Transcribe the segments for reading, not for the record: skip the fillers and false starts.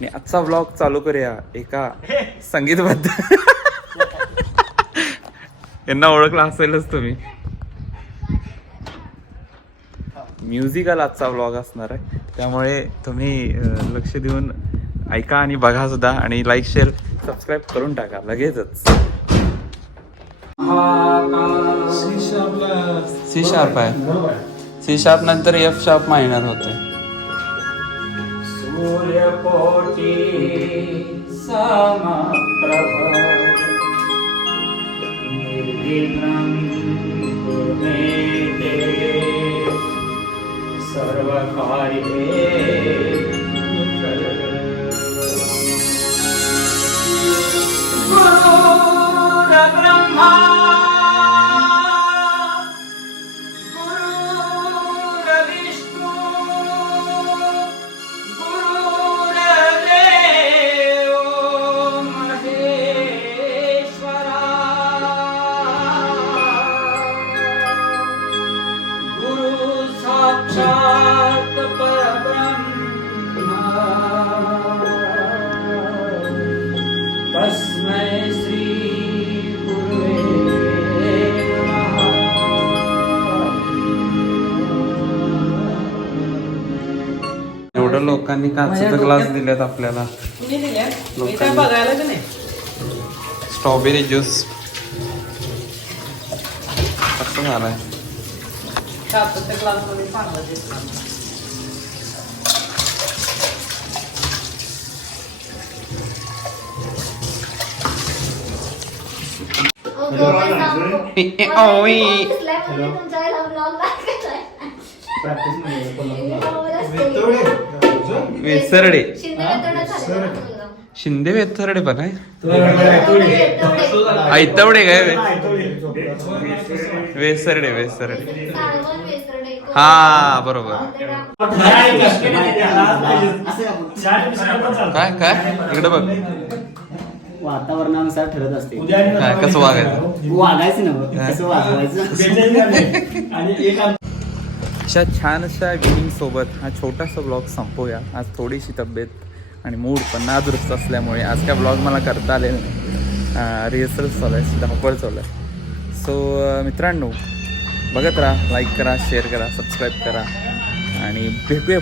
आणि आजचा व्लॉग चालू करूया एका संगीतबद्ध. यांना ओळखला असेलच तुम्ही. म्युझिकल आजचा व्लॉग असणार आहे, त्यामुळे तुम्ही लक्ष देऊन ऐका आणि बघा सुद्धा, आणि लाईक शेअर सबस्क्राईब करून टाका लगेचच. सी शार्प आहे, सी शार्प नंतर एफ शार्प मायनर होते. सूर्यकोटी समप्रभ निर्विघ्नं कुरु मे देव सर्वकार्येषु गुरुर्ब्रह्मा गुरुर्विष्णु गुरुर्देवो महेश्वरा गुरु साक्षात् परब्रह्मा तस्मै श्री गुरुवे नमः. एवढं लोकांनी काचेचा ग्लास दिलेत आपल्याला. स्ट्रॉबेरी ज्यूस कसं झालाय. वेसरडे, शिंदे वेसरडे पण आहे. ऐतवडे काय वेसरडे, वेसरडे हा बरोबर. काय काय इकडे बघ. वातावरणानुसार ठरत असते काय कसं वागायचं ना, कसं वागवायचं. अशा छान अशा विनिंग सोबत हा छोटासा ब्लॉग संपवूया. आज थोडीशी तब्येत आणि मूड पण नादुरुस्त असल्यामुळे आज काय ब्लॉग मला करता आले नाही. रिहर्सल चालू आहे, धावपळ चालू आहे. सो मित्रांनो, बघत राहा, लाईक करा, शेअर करा, सबस्क्राईब करा, आणि भेटूया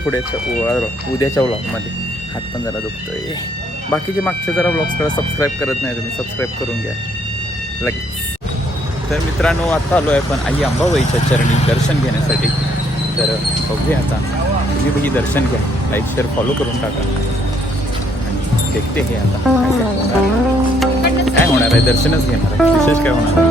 उद्याच्या व्लॉगमध्ये. हात पण जरा दुखतोय. बाकीचे मागचे जरा व्लॉग्सकडे सबस्क्राईब करत नाही तुम्ही, सबस्क्राईब करून घ्या लगेच. तर मित्रांनो, आता आलो आहे पण आई अंबाबाईच्या चरणी दर्शन घेण्यासाठी. तर बघूया आता, तुम्ही बघी दर्शन घ्या, लाईक शेअर फॉलो करून टाका, आणि देखते हे आता काय होणार आहे. दर्शनच घेणार आहे, विशेष काय होणार आहे.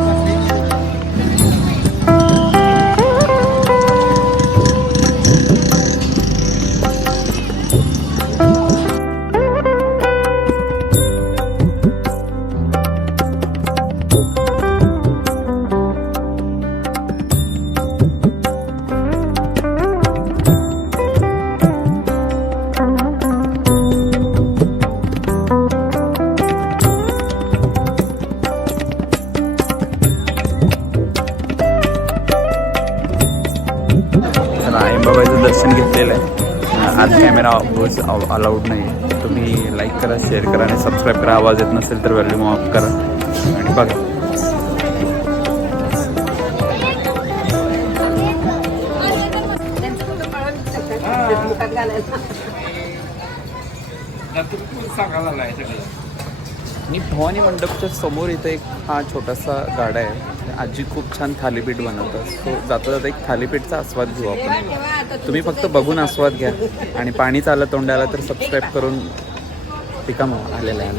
अंबाबाईचं दर्शन घेतलेलं आहे. आज कॅमेरा अलाउड नाही आहे. तुम्ही लाईक करा, शेअर करा आणि सबस्क्राईब करा. आवाज येत नसेल तर व्हॉल्यूम ऑफ करा आणि बघा. आणि भवानी मंडपच्या समोर इथं एक हा छोटासा गाडा आहे. आजी खूप छान थालीपीठ बनवतात. सो जाता जाता एक थालीपीठचा आस्वाद घेऊ आपण. तुम्ही फक्त बघून आस्वाद घ्या, आणि पाणी चाललं तोंडाला तर सबस्क्राईब करून टिका आलेलं आहे.